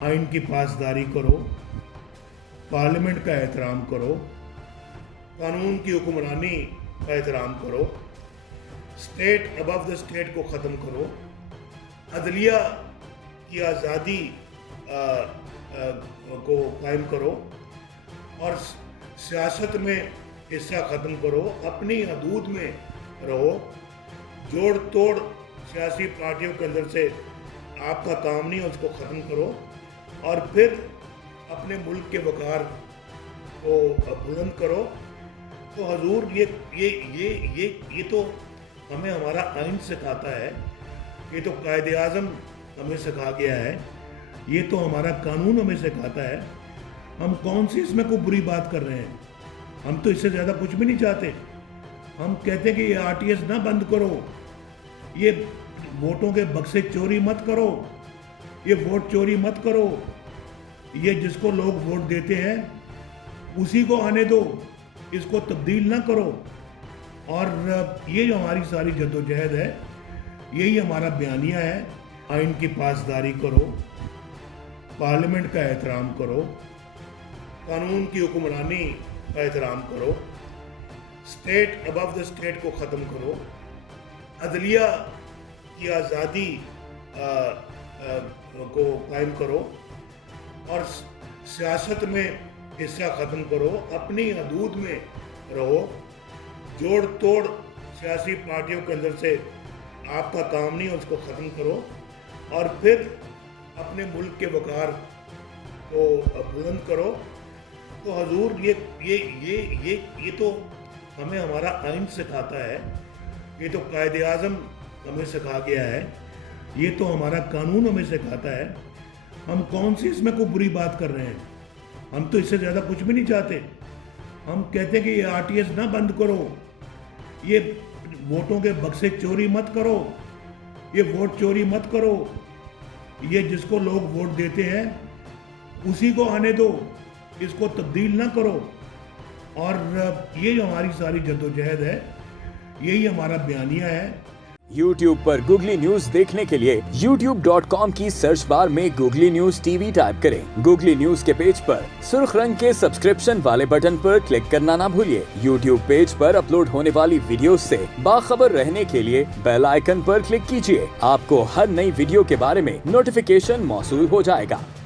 आइन की पासदारी करो, पार्लियामेंट का एहतराम करो, कानून की हुक्मरानी का एहतराम करो, स्टेट अबव द स्टेट को ख़त्म करो, अदलिया की आज़ादी को कायम करो और सियासत में हिस्सा ख़त्म करो, अपनी हदूद में रहो। जोड़ तोड़ सियासी पार्टियों के अंदर से आपका काम नहीं है, उसको ख़त्म करो और फिर अपने मुल्क के वक़ार को बुलंद करो। तो हजूर ये तो हमें हमारा आइन सिखाता है, ये तो कायदे आज़म हमें सिखा गया है, ये तो हमारा कानून हमें सिखाता है। हम कौन सी इसमें कोई बुरी बात कर रहे हैं? हम तो इससे ज़्यादा कुछ भी नहीं चाहते। हम कहते हैं कि ये आरटीएस ना बंद करो, ये वोटों के बक्से चोरी मत करो, ये वोट चोरी मत करो, ये जिसको लोग वोट देते हैं उसी को आने दो, इसको तब्दील ना करो। और ये जो हमारी सारी जद्दोजहद है, यही हमारा बयानिया है। आइन की पासदारी करो, पार्लियामेंट का एहतराम करो, कानून की हुक्मरानी का एहतराम करो, स्टेट अबव द स्टेट को ख़त्म करो, अदलिया की आज़ादी को कायम करो और सियासत में हिस्सा ख़त्म करो, अपनी हदूद में रहो। जोड़ तोड़ सियासी पार्टियों के अंदर से आपका काम नहीं है, उसको ख़त्म करो और फिर अपने मुल्क के वक़ार को बुलंद करो। तो हजूर ये तो हमें हमारा आइन सिखाता है, ये तो कायदे आज़म हमें सिखा गया है, ये तो हमारा कानून हमें सिखाता है। हम कौन सी इसमें कोई बुरी बात कर रहे हैं? हम तो इससे ज़्यादा कुछ भी नहीं चाहते। हम कहते हैं कि ये आरटीएस ना बंद करो, ये वोटों के बक्से चोरी मत करो, ये वोट चोरी मत करो, ये जिसको लोग वोट देते हैं उसी को आने दो, इसको तब्दील ना करो। और ये जो हमारी सारी जद्दोजहद है, यही हमारा बयानिया है। YouTube पर गूगली न्यूज देखने के लिए youtube.com की सर्च बार में गूगली न्यूज टीवी टाइप करें। गूगली न्यूज के पेज पर सुर्ख रंग के सब्सक्रिप्शन वाले बटन पर क्लिक करना ना भूलिए। YouTube पेज पर अपलोड होने वाली वीडियोस से बाखबर रहने के लिए बेल आइकन पर क्लिक कीजिए। आपको हर नई वीडियो के बारे में नोटिफिकेशन मौसूल हो जाएगा।